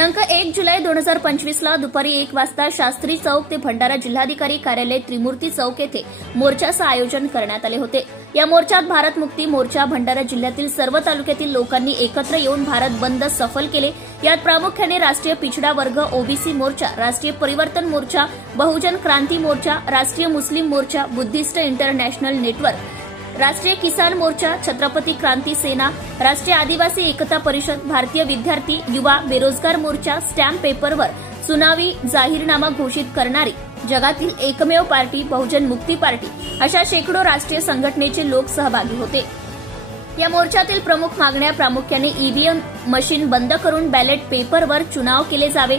दिनांक 1 जुलै 2025 ला दुपारी 1 वाजता शास्त्री चौक ते भंडारा जिल्हाधिकारी कार्यालय त्रिमूर्ती चौक येथे मोर्चाचं आयोजन करण्यात आले होते। या मोर्चात भारत मुक्ती मोर्चा भंडारा जिल्ह्यातील सर्व तालुक्यातील लोकांनी एकत्र येऊन भारत बंद सफल केले। यात प्रामुख्याने राष्ट्रीय पिछड़ा वर्ग ओबीसी मोर्चा, राष्ट्रीय परिवर्तन मोर्चा, बहुजन क्रांती मोर्चा, राष्ट्रीय मुस्लिम मोर्चा, बुद्धिस्ट इंटरनॅशनल नेटवर्क, राष्ट्रीय किसान मोर्चा, छत्रपती क्रांती सेना, राष्ट्रीय आदिवासी एकता परिषद, भारतीय विद्यार्थी युवा बेरोजगार मोर्चा, स्टॅम्प पेपरवर चुनावी जाहीरनामा घोषित करणारी जगातील एकमेव पार्टी बहुजन मुक्ती पार्टी अशा शेकडो राष्ट्रीय संघटनेचे लोक सहभागी होते। या मोर्चातील प्रमुख मागण्या प्रामुख्याने ईव्हीएम मशीन बंद करून बॅलेट पेपरवर चुनाव केले जावे,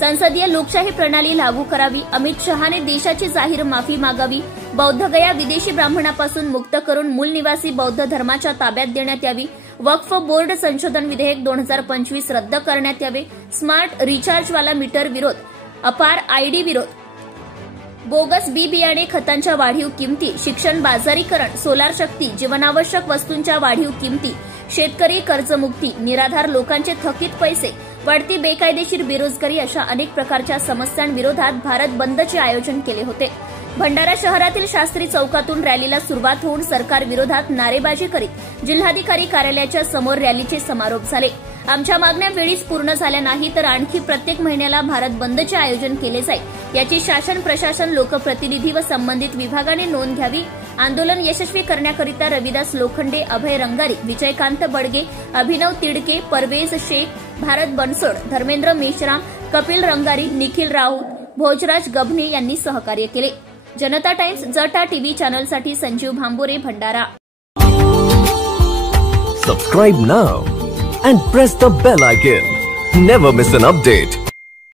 संसदीय लोकशाही प्रणाली लागू करावी, अमित शहाने देशाची जाहीर माफी मागावी, बौद्धगया विदेशी ब्राह्मणापासून मुक्त करून मूल निवासी बौद्ध धर्माच्या ताब्यात देण्यात यावी, वक्फ बोर्ड संशोधन विधेयक 2025 रद्द करण्यात यावे, स्मार्ट रिचार्जवाला मीटर विरोध, अपार आयडी विरोध, बोगस बी बियाणे खतांच्या वाढीव किमती, शिक्षण बाजारीकरण, सोलार शक्ती, जीवनावश्यक वस्तूंच्या वाढीव किमती, शेतकरी कर्जमुक्ती, निराधार लोकांचे थकीत पैसे, वाढती बेकायदेशीर बेरोजगारी अशा अनेक प्रकारच्या समस्यांविरोधात भारत बंदचे आयोजन केले होते। भंडारा शहरातील शास्त्री चौकातून रॅलीला सुरुवात होऊन सरकार विरोधात नारेबाजी करीत जिल्हाधिकारी कार्यालयाच्या समोर रॅलीचे समारोप झाले। आमच्या मागण्या वेळीच पूर्ण झाल्या नाही तर आणखी प्रत्येक महिन्याला भारत बंदचे आयोजन केले जाईल याची शासन प्रशासन लोकप्रतिनिधी व संबंधित विभागाने नोंद घ्यावी। आंदोलन यशस्वी करण्याकरिता रविदास लोखंडे, अभय रंगारी, विजयकांत बडगे, अभिनव तिडके, परवेज शेख, भारत बनसोड, धर्मेंद्र मेश्राम, कपिल रंगारी, निखिल राऊत, भोजराज गभने यांनी सहकार्य केले। जनता टाइम्स जटा टीव्ही चॅनलसाठी Sanjeev Bhambore, Bhandara. Subscribe now and press the bell icon. Never miss an update.